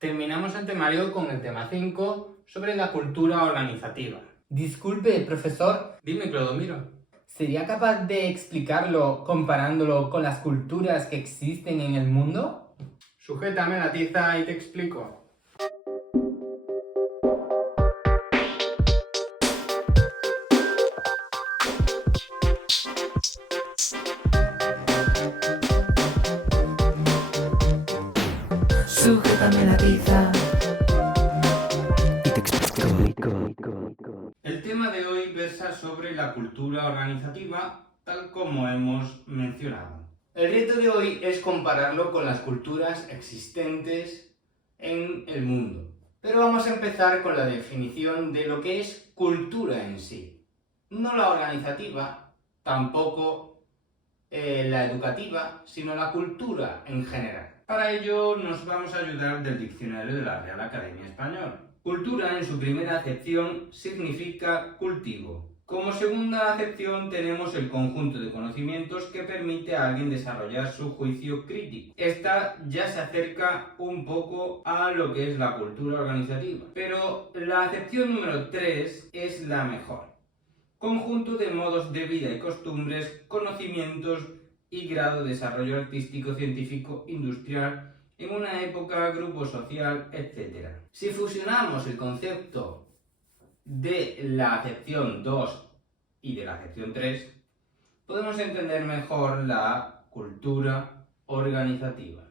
Terminamos el temario con el tema 5 sobre la cultura organizativa. Disculpe, profesor, Dime, Clodomiro. ¿sería capaz de explicarlo comparándolo con las culturas que existen en el mundo? Sujétame la tiza y te explico. Sujétame la tiza y te explico. El tema de hoy versa sobre la cultura organizativa, tal como hemos mencionado. El reto de hoy es compararlo con las culturas existentes en el mundo. Pero vamos a empezar con la definición de lo que es cultura en sí. No la organizativa, tampoco la educativa, sino la cultura en general. Para ello nos vamos a ayudar del diccionario de la Real Academia Española. Cultura en su primera acepción significa cultivo. Como segunda acepción tenemos el conjunto de conocimientos que permite a alguien desarrollar su juicio crítico. Esta ya se acerca un poco a lo que es la cultura organizativa, pero la acepción número 3 es la mejor. Conjunto de modos de vida y costumbres, conocimientos y grado de desarrollo artístico, científico, industrial, en una época, grupo social, etc. Si fusionamos el concepto de la acepción 2 y de la acepción 3, podemos entender mejor la cultura organizativa.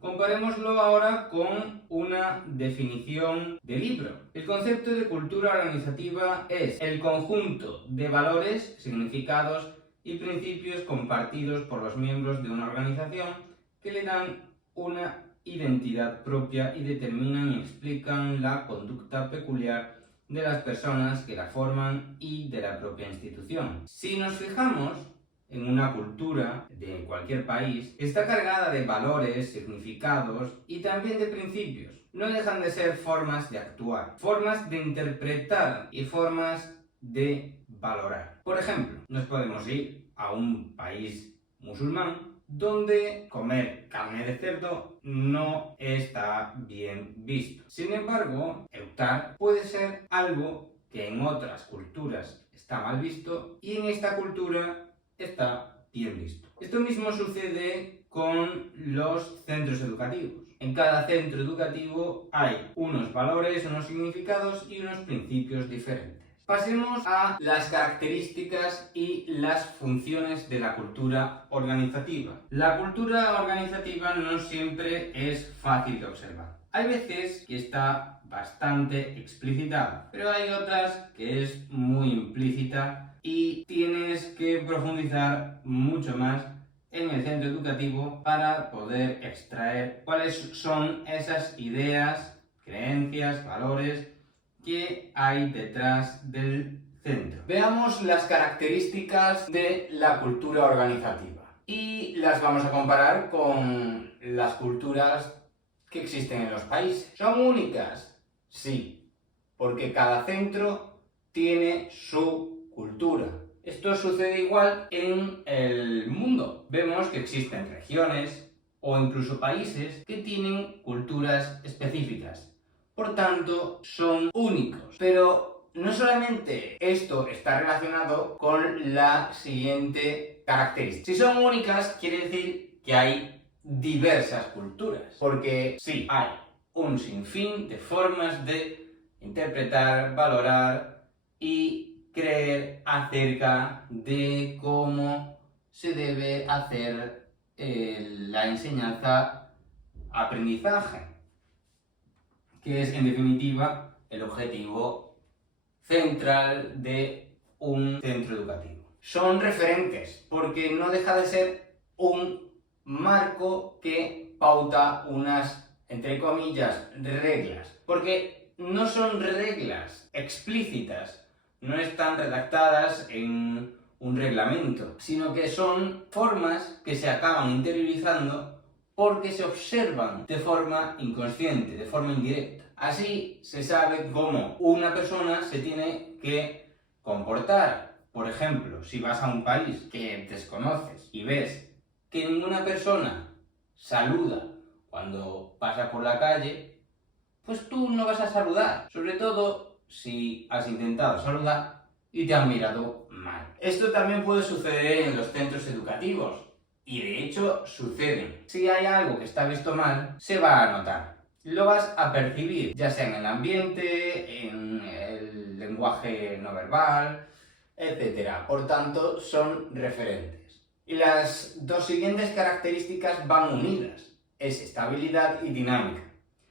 Comparémoslo ahora con una definición de libro. El concepto de cultura organizativa es el conjunto de valores, significados y principios compartidos por los miembros de una organización que le dan una identidad propia y determinan y explican la conducta peculiar de las personas que la forman y de la propia institución. Si nos fijamos en una cultura de cualquier país, está cargada de valores, significados y también de principios. No dejan de ser formas de actuar, formas de interpretar y formas de valorar. Por ejemplo, nos podemos ir a un país musulmán donde comer carne de cerdo no está bien visto. Sin embargo, eructar puede ser algo que en otras culturas está mal visto y en esta cultura está bien visto. Esto mismo sucede con los centros educativos. En cada centro educativo hay unos valores, unos significados y unos principios diferentes. Pasemos a las características y las funciones de la cultura organizativa. La cultura organizativa no siempre es fácil de observar. Hay veces que está bastante explicitada, pero hay otras que es muy implícita y tienes que profundizar mucho más en el centro educativo para poder extraer cuáles son esas ideas, creencias, valores que hay detrás del centro. Veamos las características de la cultura organizativa y las vamos a comparar con las culturas que existen en los países. ¿Son únicas? Sí, porque cada centro tiene su cultura. Esto sucede igual en el mundo. Vemos que existen regiones o incluso países que tienen culturas específicas. Por tanto, son únicos. Pero no solamente esto está relacionado con la siguiente característica. Si son únicas, quiere decir que hay diversas culturas. Porque sí, hay un sinfín de formas de interpretar, valorar y creer acerca de cómo se debe hacer la enseñanza-aprendizaje, que es en definitiva el objetivo central de un centro educativo. Son referentes porque no deja de ser un marco que pauta unas, entre comillas, reglas, porque no son reglas explícitas, no están redactadas en un reglamento, sino que son formas que se acaban interiorizando porque se observan de forma inconsciente, de forma indirecta. Así se sabe cómo una persona se tiene que comportar. Por ejemplo, si vas a un país que desconoces y ves que ninguna persona saluda cuando pasa por la calle, pues tú no vas a saludar, sobre todo si has intentado saludar y te han mirado mal. Esto también puede suceder en los centros educativos y de hecho sucede. Si hay algo que está visto mal, se va a notar. Lo vas a percibir, ya sea en el ambiente, en el lenguaje no verbal, etc. Por tanto, son referentes. Y las dos siguientes características van unidas. Es estabilidad y dinámica.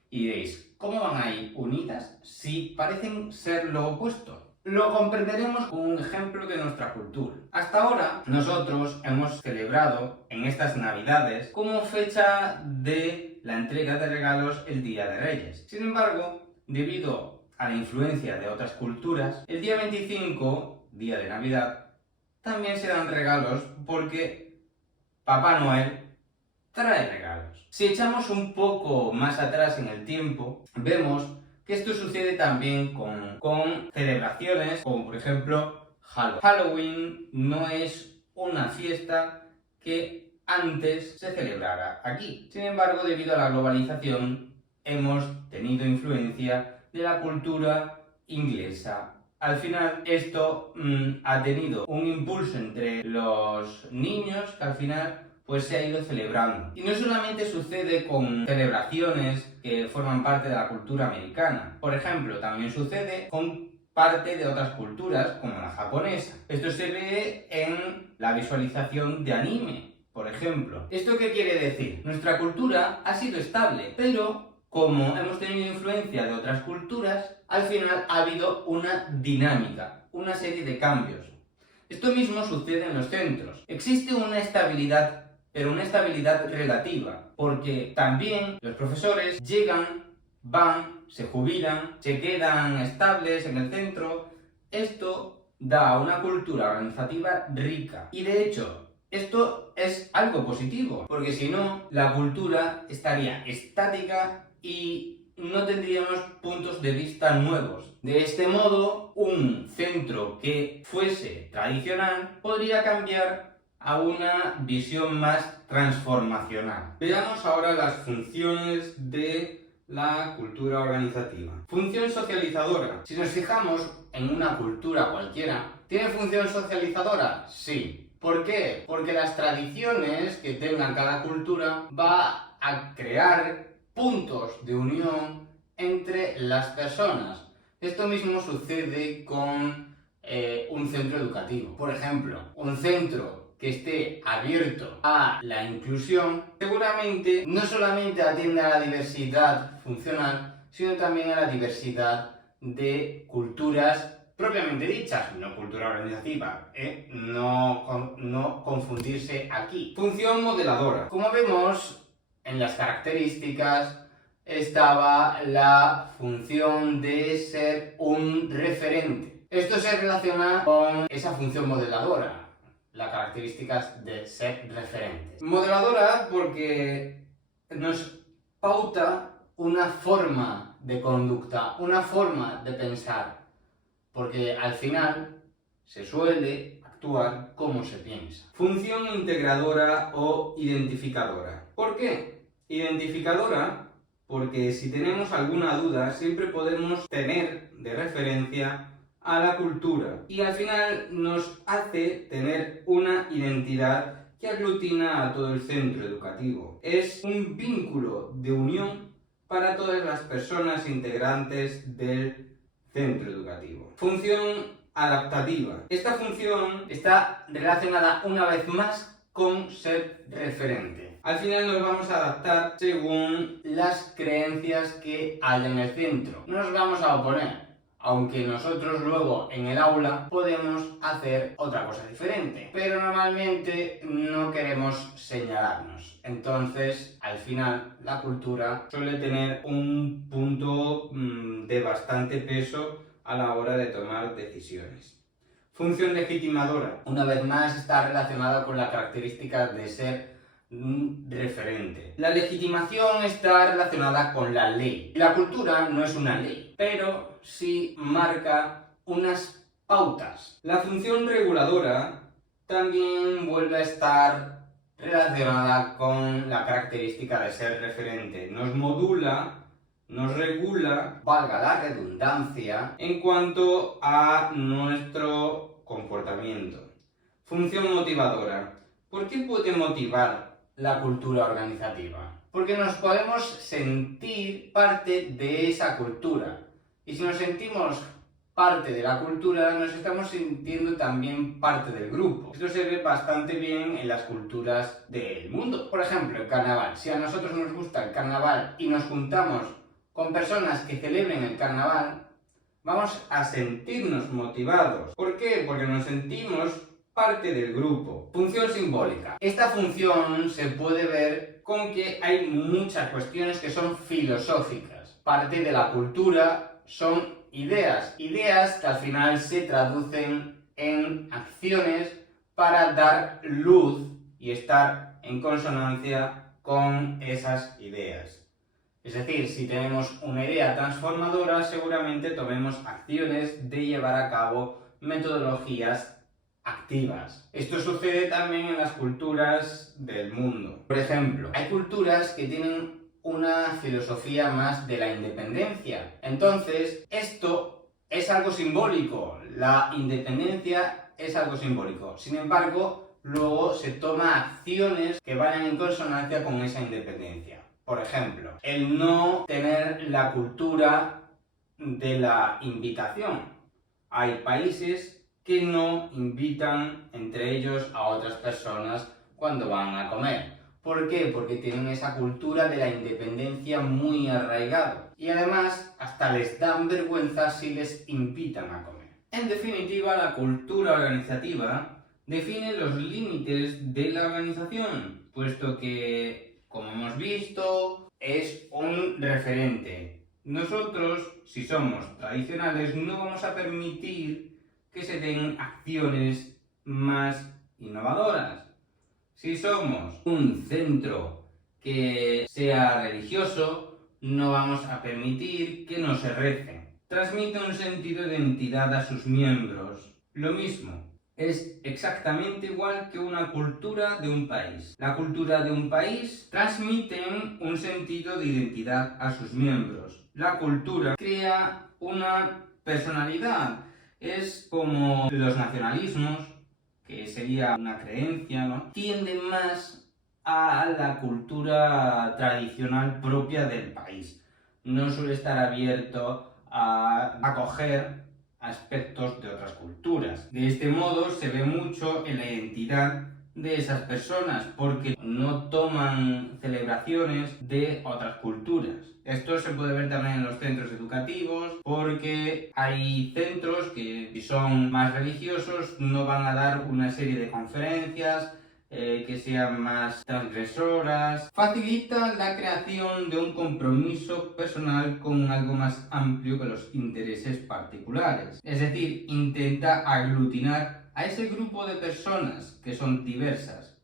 Y diréis, ¿cómo van a ir unidas si parecen ser lo opuesto? Lo comprenderemos con un ejemplo de nuestra cultura. Hasta ahora, nosotros hemos celebrado en estas Navidades como fecha de la entrega de regalos el Día de Reyes. Sin embargo, debido a la influencia de otras culturas, el día 25, Día de Navidad, también se dan regalos porque Papá Noel trae regalos. Si echamos un poco más atrás en el tiempo, vemos que esto sucede también con celebraciones como por ejemplo Halloween. Halloween no es una fiesta que antes se celebrara aquí. Sin embargo, debido a la globalización, hemos tenido influencia de la cultura inglesa. Al final, esto ha tenido un impulso entre los niños que al final pues se ha ido celebrando. Y no solamente sucede con celebraciones que forman parte de la cultura americana. Por ejemplo, también sucede con parte de otras culturas, como la japonesa. Esto se ve en la visualización de anime, por ejemplo. ¿Esto qué quiere decir? Nuestra cultura ha sido estable, pero como hemos tenido influencia de otras culturas, al final ha habido una dinámica, una serie de cambios. Esto mismo sucede en los centros. Existe una estabilidad, pero una estabilidad relativa, porque también los profesores llegan, van, se jubilan, se quedan estables en el centro. Esto da una cultura organizativa rica. Y de hecho, esto es algo positivo, porque si no, la cultura estaría estática y no tendríamos puntos de vista nuevos. De este modo, un centro que fuese tradicional podría cambiar a una visión más transformacional. Veamos ahora las funciones de la cultura organizativa. Función socializadora. Si nos fijamos en una cultura cualquiera, ¿tiene función socializadora? Sí. ¿Por qué? Porque las tradiciones que tenga cada cultura va a crear puntos de unión entre las personas. Esto mismo sucede con un centro educativo. Por ejemplo, un centro que esté abierto a la inclusión seguramente no solamente atiende a la diversidad funcional, sino también a la diversidad de culturas propiamente dichas, no cultura organizativa, no confundirse aquí. Función modeladora. Como vemos en las características, estaba la función de ser un referente. Esto se relaciona con esa función modeladora, las características de ser referentes. Modeladora porque nos pauta una forma de conducta, una forma de pensar, porque al final se suele actuar como se piensa. Función integradora o identificadora. ¿Por qué? Identificadora porque si tenemos alguna duda siempre podemos tener de referencia a la cultura y al final nos hace tener una identidad que aglutina a todo el centro educativo. Es un vínculo de unión para todas las personas integrantes del centro educativo. Función adaptativa. Esta función está relacionada una vez más con ser referente. Al final nos vamos a adaptar según las creencias que hay en el centro. No nos vamos a oponer, aunque nosotros luego en el aula podemos hacer otra cosa diferente. Pero normalmente no queremos señalarnos. Entonces, al final, la cultura suele tener un punto de bastante peso a la hora de tomar decisiones. Función legitimadora. Una vez más está relacionada con la característica de ser un referente. La legitimación está relacionada con la ley. La cultura no es una ley, pero sí marca unas pautas. La función reguladora también vuelve a estar relacionada con la característica de ser referente. Nos modula, nos regula, valga la redundancia, en cuanto a nuestro comportamiento. Función motivadora. ¿Por qué puede motivar la cultura organizativa? Porque nos podemos sentir parte de esa cultura. Y si nos sentimos parte de la cultura, nos estamos sintiendo también parte del grupo. Esto se ve bastante bien en las culturas del mundo. Por ejemplo, el carnaval. Si a nosotros nos gusta el carnaval y nos juntamos con personas que celebren el carnaval, vamos a sentirnos motivados. ¿Por qué? Porque nos sentimos parte del grupo. Función simbólica. Esta función se puede ver con que hay muchas cuestiones que son filosóficas. Parte de la cultura son ideas que al final se traducen en acciones para dar luz y estar en consonancia con esas ideas. Es decir, si tenemos una idea transformadora, seguramente tomemos acciones de llevar a cabo metodologías activas. Esto sucede también en las culturas del mundo. Por ejemplo, hay culturas que tienen una filosofía más de la independencia. Entonces, esto es algo simbólico. La independencia es algo simbólico. Sin embargo, luego se toman acciones que vayan en consonancia con esa independencia. Por ejemplo, el no tener la cultura de la invitación. Hay países que no invitan entre ellos a otras personas cuando van a comer. ¿Por qué? Porque tienen esa cultura de la independencia muy arraigada. Y además, hasta les dan vergüenza si les invitan a comer. En definitiva, la cultura organizativa define los límites de la organización, puesto que, como hemos visto, es un referente. Nosotros, si somos tradicionales, no vamos a permitir que se den acciones más innovadoras. Si somos un centro que sea religioso, no vamos a permitir que no se rece. Transmite un sentido de identidad a sus miembros. Lo mismo, es exactamente igual que una cultura de un país. La cultura de un país transmite un sentido de identidad a sus miembros. La cultura crea una personalidad. Es como los nacionalismos, que sería una creencia, ¿no? Tienden más a la cultura tradicional propia del país. No suele estar abierto a acoger aspectos de otras culturas. De este modo se ve mucho en la identidad de esas personas, porque no toman celebraciones de otras culturas. Esto se puede ver también en los centros educativos, porque hay centros que, si son más religiosos, no van a dar una serie de conferencias que sean más transgresoras. Facilita la creación de un compromiso personal con algo más amplio que los intereses particulares. Es decir, intenta aglutinar a ese grupo de personas que son diversas.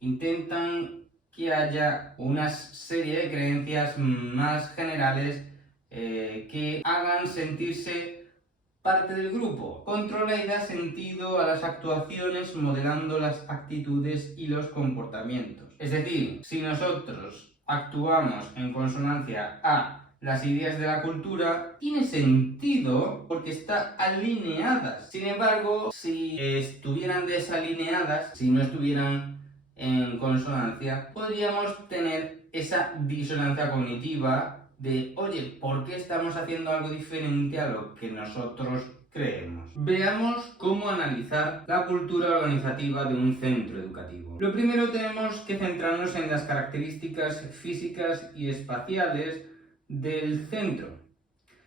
Intentan que haya una serie de creencias más generales que hagan sentirse parte del grupo. Controla y da sentido a las actuaciones modelando las actitudes y los comportamientos. Es decir, si nosotros actuamos en consonancia a las ideas de la cultura, tiene sentido porque está alineadas. Sin embargo, si estuvieran desalineadas, si no estuvieran en consonancia, podríamos tener esa disonancia cognitiva de, oye, ¿por qué estamos haciendo algo diferente a lo que nosotros creemos? Veamos cómo analizar la cultura organizativa de un centro educativo. Lo primero, tenemos que centrarnos en las características físicas y espaciales del centro.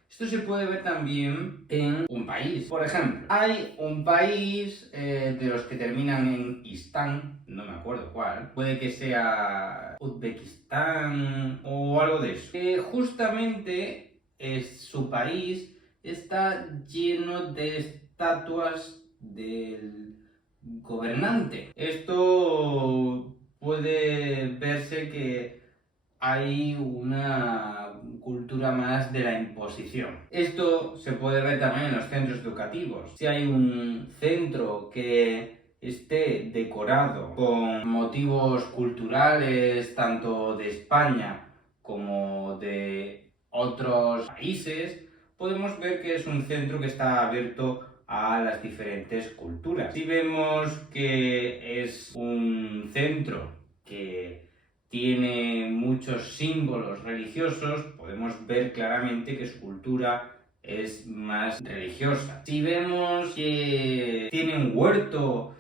Esto se puede ver también en un país. Por ejemplo, hay un país de los que terminan en istán, no me acuerdo cuál, puede que sea Uzbekistán o algo de eso. Justamente su país está lleno de estatuas del gobernante. Esto puede verse que hay una cultura más de la imposición. Esto se puede ver también en los centros educativos. Si hay un centro que esté decorado con motivos culturales tanto de España como de otros países, podemos ver que es un centro que está abierto a las diferentes culturas. Si vemos que es un centro que tiene muchos símbolos religiosos, podemos ver claramente que su cultura es más religiosa. Si vemos que tiene un huerto,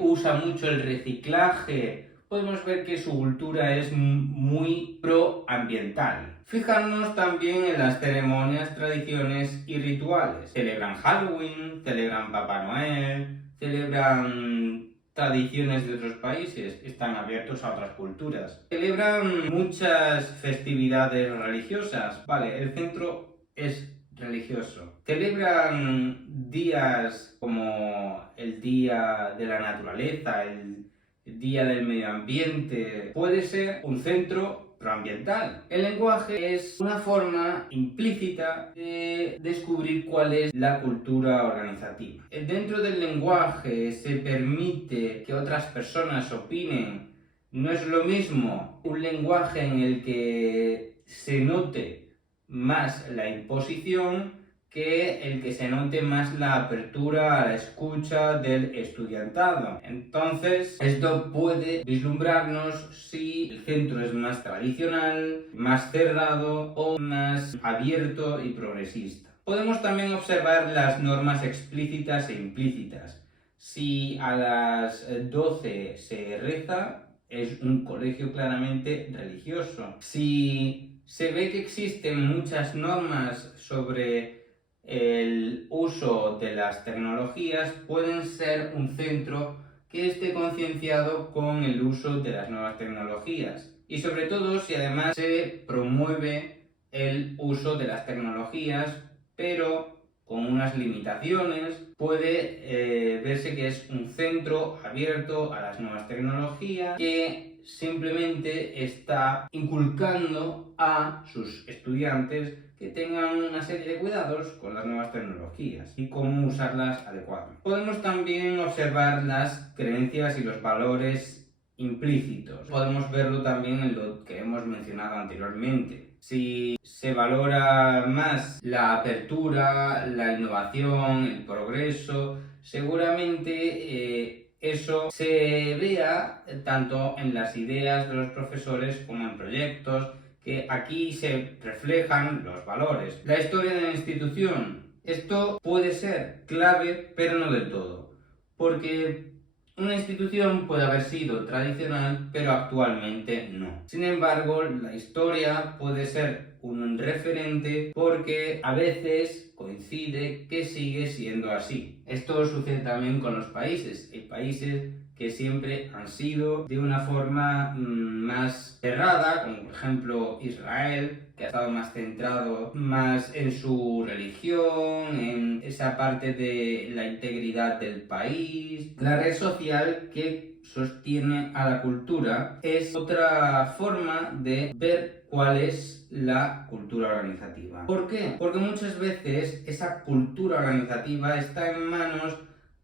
usa mucho el reciclaje, podemos ver que su cultura es muy proambiental. Fijarnos también en las ceremonias, tradiciones y rituales. Celebran Halloween, celebran Papá Noel, celebran tradiciones de otros países, están abiertos a otras culturas. Celebran muchas festividades religiosas. Vale, el centro es religioso. Celebran días como el Día de la Naturaleza, el Día del Medio Ambiente. Puede ser un centro proambiental. El lenguaje es una forma implícita de descubrir cuál es la cultura organizativa. Dentro del lenguaje se permite que otras personas opinen. No es lo mismo un lenguaje en el que se note más la imposición que el que se note más la apertura a la escucha del estudiantado. Entonces, esto puede vislumbrarnos si el centro es más tradicional, más cerrado o más abierto y progresista. Podemos también observar las normas explícitas e implícitas. Si a las 12 se reza, es un colegio claramente religioso. Si se ve que existen muchas normas sobre el uso de las tecnologías, pueden ser un centro que esté concienciado con el uso de las nuevas tecnologías. Y sobre todo si además se promueve el uso de las tecnologías, pero con unas limitaciones, puede verse que es un centro abierto a las nuevas tecnologías que simplemente está inculcando a sus estudiantes que tengan una serie de cuidados con las nuevas tecnologías y cómo usarlas adecuadamente. Podemos también observar las creencias y los valores implícitos. Podemos verlo también en lo que hemos mencionado anteriormente. Si se valora más la apertura, la innovación, el progreso, seguramente eso se vea tanto en las ideas de los profesores como en proyectos, que aquí se reflejan los valores. La historia de la institución. Esto puede ser clave, pero no del todo, porque una institución puede haber sido tradicional, pero actualmente no. Sin embargo, la historia puede ser un referente porque a veces coincide que sigue siendo así. Esto sucede también con los países. Hay países que siempre han sido de una forma más cerrada, como por ejemplo Israel, que ha estado más centrado más en su religión, en esa parte de la integridad del país. La red social que sostiene a la cultura es otra forma de ver cuál es la cultura organizativa. ¿Por qué? Porque muchas veces esa cultura organizativa está en manos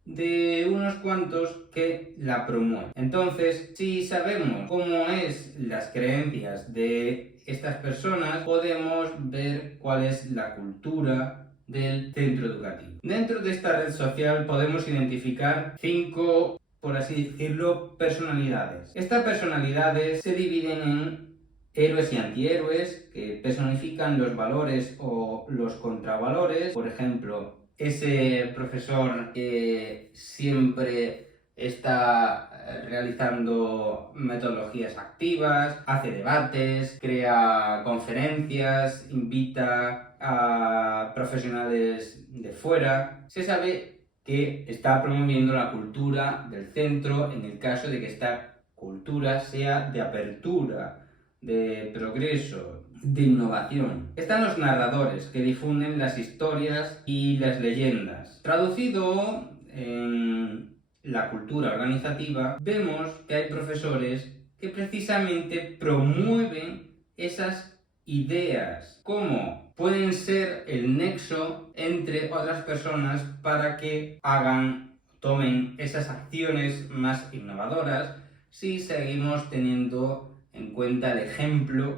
de unos cuantos que la promueven. Entonces, si sabemos cómo es las creencias de estas personas, podemos ver cuál es la cultura del centro educativo. Dentro de esta red social podemos identificar 5, por así decirlo, personalidades. Estas personalidades se dividen en héroes y antihéroes, que personifican los valores o los contravalores. Por ejemplo, ese profesor que siempre está realizando metodologías activas, hace debates, crea conferencias, invita a profesionales de fuera. Se sabe que está promoviendo la cultura del centro en el caso de que esta cultura sea de apertura, de progreso, de innovación. Están los narradores, que difunden las historias y las leyendas. Traducido en la cultura organizativa, vemos que hay profesores que precisamente promueven esas ideas, como pueden ser el nexo entre otras personas para que hagan tomen esas acciones más innovadoras si seguimos teniendo en cuenta el ejemplo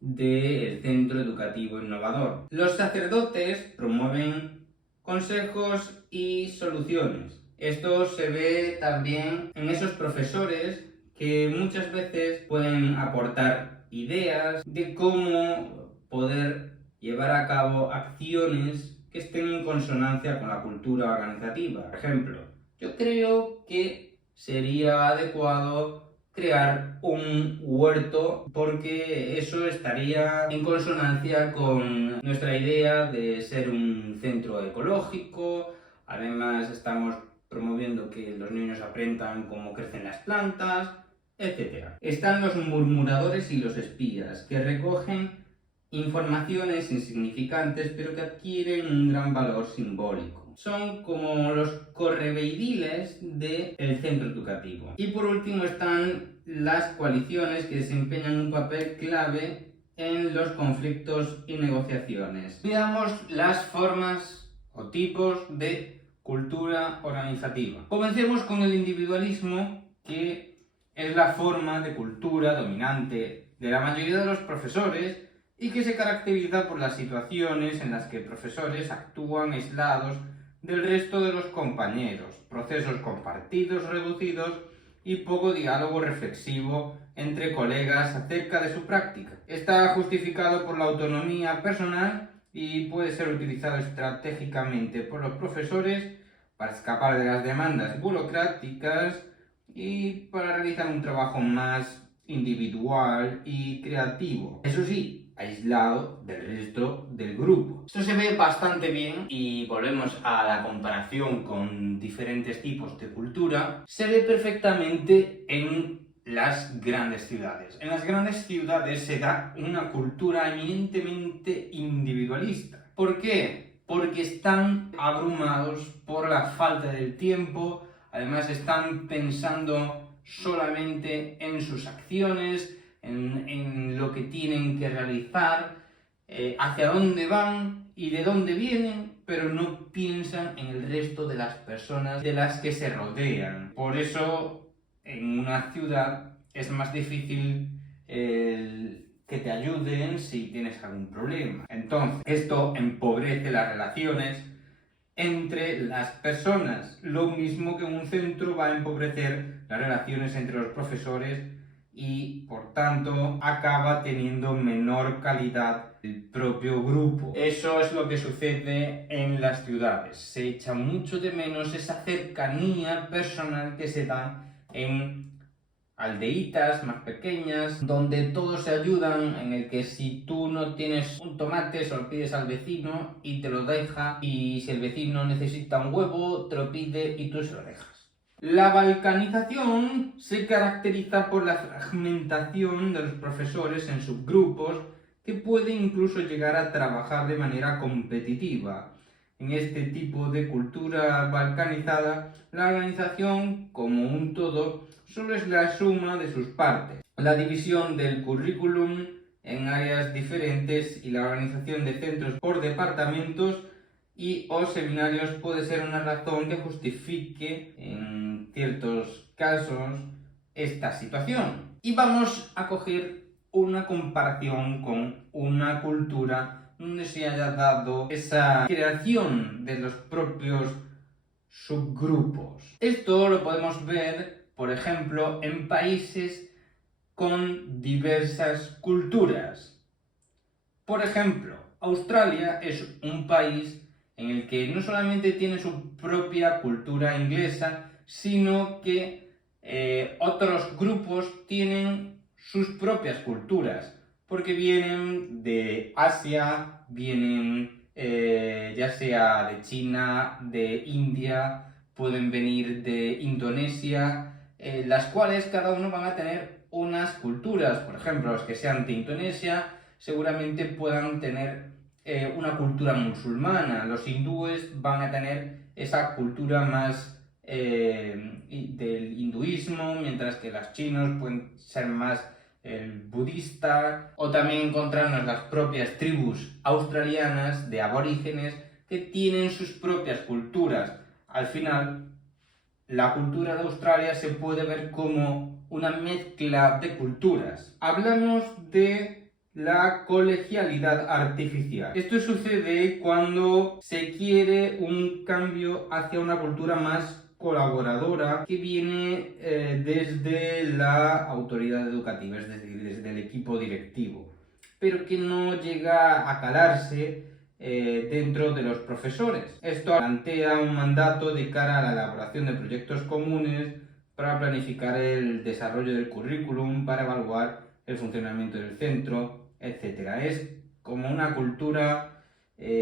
del centro educativo innovador. Los sacerdotes promueven consejos y soluciones. Esto se ve también en esos profesores que muchas veces pueden aportar ideas de cómo poder llevar a cabo acciones que estén en consonancia con la cultura organizativa. Por ejemplo, yo creo que sería adecuado crear un huerto porque eso estaría en consonancia con nuestra idea de ser un centro ecológico. Además, estamos promoviendo que los niños aprendan cómo crecen las plantas, etc. Están los murmuradores y los espías, que recogen informaciones insignificantes pero que adquieren un gran valor simbólico. Son como los correveidiles del centro educativo. Y por último están las coaliciones, que desempeñan un papel clave en los conflictos y negociaciones. Veamos las formas o tipos de cultura organizativa. Comencemos con el individualismo, que es la forma de cultura dominante de la mayoría de los profesores y que se caracteriza por las situaciones en las que profesores actúan aislados del resto de los compañeros, procesos compartidos reducidos y poco diálogo reflexivo entre colegas acerca de su práctica. Está justificado por la autonomía personal y puede ser utilizado estratégicamente por los profesores para escapar de las demandas burocráticas y para realizar un trabajo más individual y creativo. Eso sí, aislado del resto del grupo. Esto se ve bastante bien y volvemos a la comparación con diferentes tipos de cultura. Se ve perfectamente en las grandes ciudades. En las grandes ciudades se da una cultura eminentemente individualista. ¿Por qué? Porque están abrumados por la falta del tiempo. Además están pensando solamente en sus acciones, en lo que tienen que realizar, hacia dónde van y de dónde vienen, pero no piensan en el resto de las personas de las que se rodean. Por eso, en una ciudad es más difícil que te ayuden si tienes algún problema. Entonces, esto empobrece las relaciones entre las personas, lo mismo que un centro va a empobrecer las relaciones entre los profesores y por tanto acaba teniendo menor calidad el propio grupo. Eso es lo que sucede en las ciudades. Se echa mucho de menos esa cercanía personal que se da en aldeitas más pequeñas, donde todos se ayudan, en el que si tú no tienes un tomate, se lo pides al vecino y te lo deja, y si el vecino necesita un huevo, te lo pide y tú se lo dejas. La balcanización se caracteriza por la fragmentación de los profesores en subgrupos, que puede incluso llegar a trabajar de manera competitiva. En este tipo de cultura balcanizada, la organización como un todo solo es la suma de sus partes. La división del currículum en áreas diferentes y la organización de centros por departamentos y o seminarios puede ser una razón que justifique en ciertos casos esta situación. Y vamos a coger una comparación con una cultura donde se haya dado esa creación de los propios subgrupos. Esto lo podemos ver, por ejemplo, en países con diversas culturas. Por ejemplo, Australia es un país en el que no solamente tiene su propia cultura inglesa, sino que otros grupos tienen sus propias culturas, porque vienen de Asia, vienen ya sea de China, de India, pueden venir de Indonesia, las cuales cada uno van a tener unas culturas. Por ejemplo, los que sean de Indonesia seguramente puedan tener una cultura musulmana. Los hindúes van a tener esa cultura más del hinduismo, mientras que los chinos pueden ser más el budista, o también encontrarnos las propias tribus australianas de aborígenes que tienen sus propias culturas. Al final, la cultura de Australia se puede ver como una mezcla de culturas. Hablamos de la colegialidad artificial. Esto sucede cuando se quiere un cambio hacia una cultura más colaboradora que viene desde la autoridad educativa, es decir, desde el equipo directivo, pero que no llega a calarse dentro de los profesores. Esto plantea un mandato de cara a la elaboración de proyectos comunes para planificar el desarrollo del currículum, para evaluar el funcionamiento del centro, etc. Es como una cultura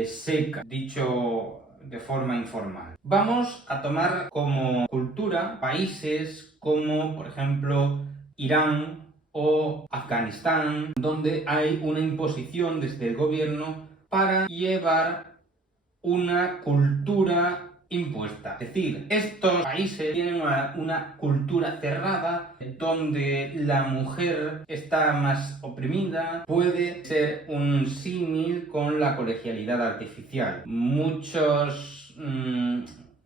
seca, dicho de forma informal. Vamos a tomar como cultura países como, por ejemplo, Irán o Afganistán, donde hay una imposición desde el gobierno para llevar una cultura impuesta. Es decir, estos países tienen una cultura cerrada donde la mujer está más oprimida. Puede ser un símil con la colegialidad artificial. Muchos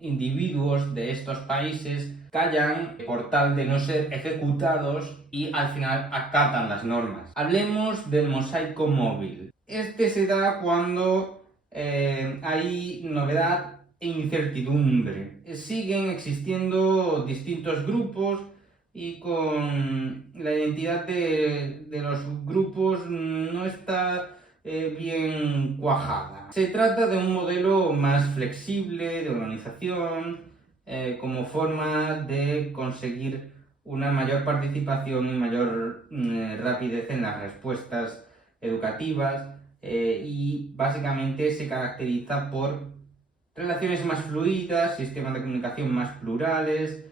individuos de estos países callan por tal de no ser ejecutados y al final acatan las normas. Hablemos del mosaico móvil. Este se da cuando hay novedad e incertidumbre. Siguen existiendo distintos grupos y con la identidad de los grupos no está bien cuajada. Se trata de un modelo más flexible de organización como forma de conseguir una mayor participación y mayor rapidez en las respuestas educativas y básicamente se caracteriza por relaciones más fluidas, sistemas de comunicación más plurales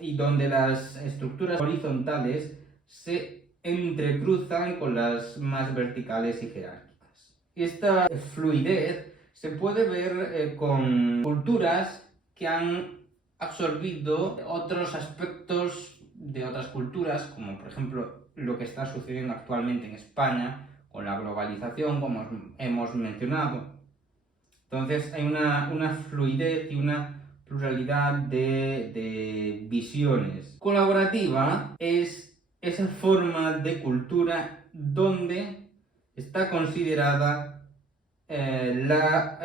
y donde las estructuras horizontales se entrecruzan con las más verticales y jerárquicas. Esta fluidez se puede ver con culturas que han absorbido otros aspectos de otras culturas, como por ejemplo lo que está sucediendo actualmente en España con la globalización, como hemos mencionado. Entonces hay una fluidez y una pluralidad de visiones. Colaborativa es esa forma de cultura donde está considerada la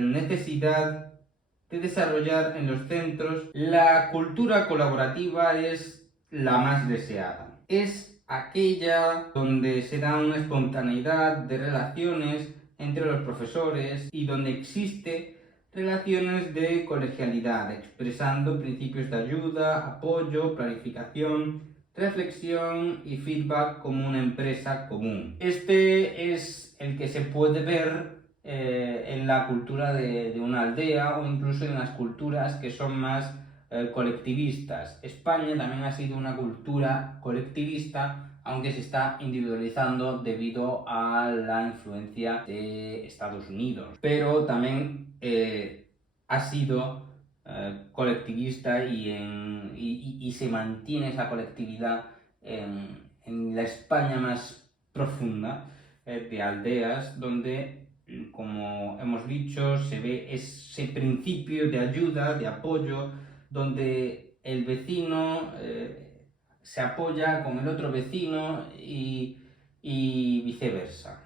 necesidad de desarrollar en los centros. La cultura colaborativa es la más deseada. Es aquella donde se da una espontaneidad de relaciones entre los profesores y donde existe relaciones de colegialidad, expresando principios de ayuda, apoyo, planificación, reflexión y feedback como una empresa común. Este es el que se puede ver en la cultura de una aldea o incluso en las culturas que son más colectivistas. España también ha sido una cultura colectivista, aunque se está individualizando debido a la influencia de Estados Unidos. Pero también ha sido colectivista y se mantiene esa colectividad en la España más profunda de aldeas, donde, como hemos dicho, se ve ese principio de ayuda, de apoyo, donde el vecino se apoya con el otro vecino y viceversa.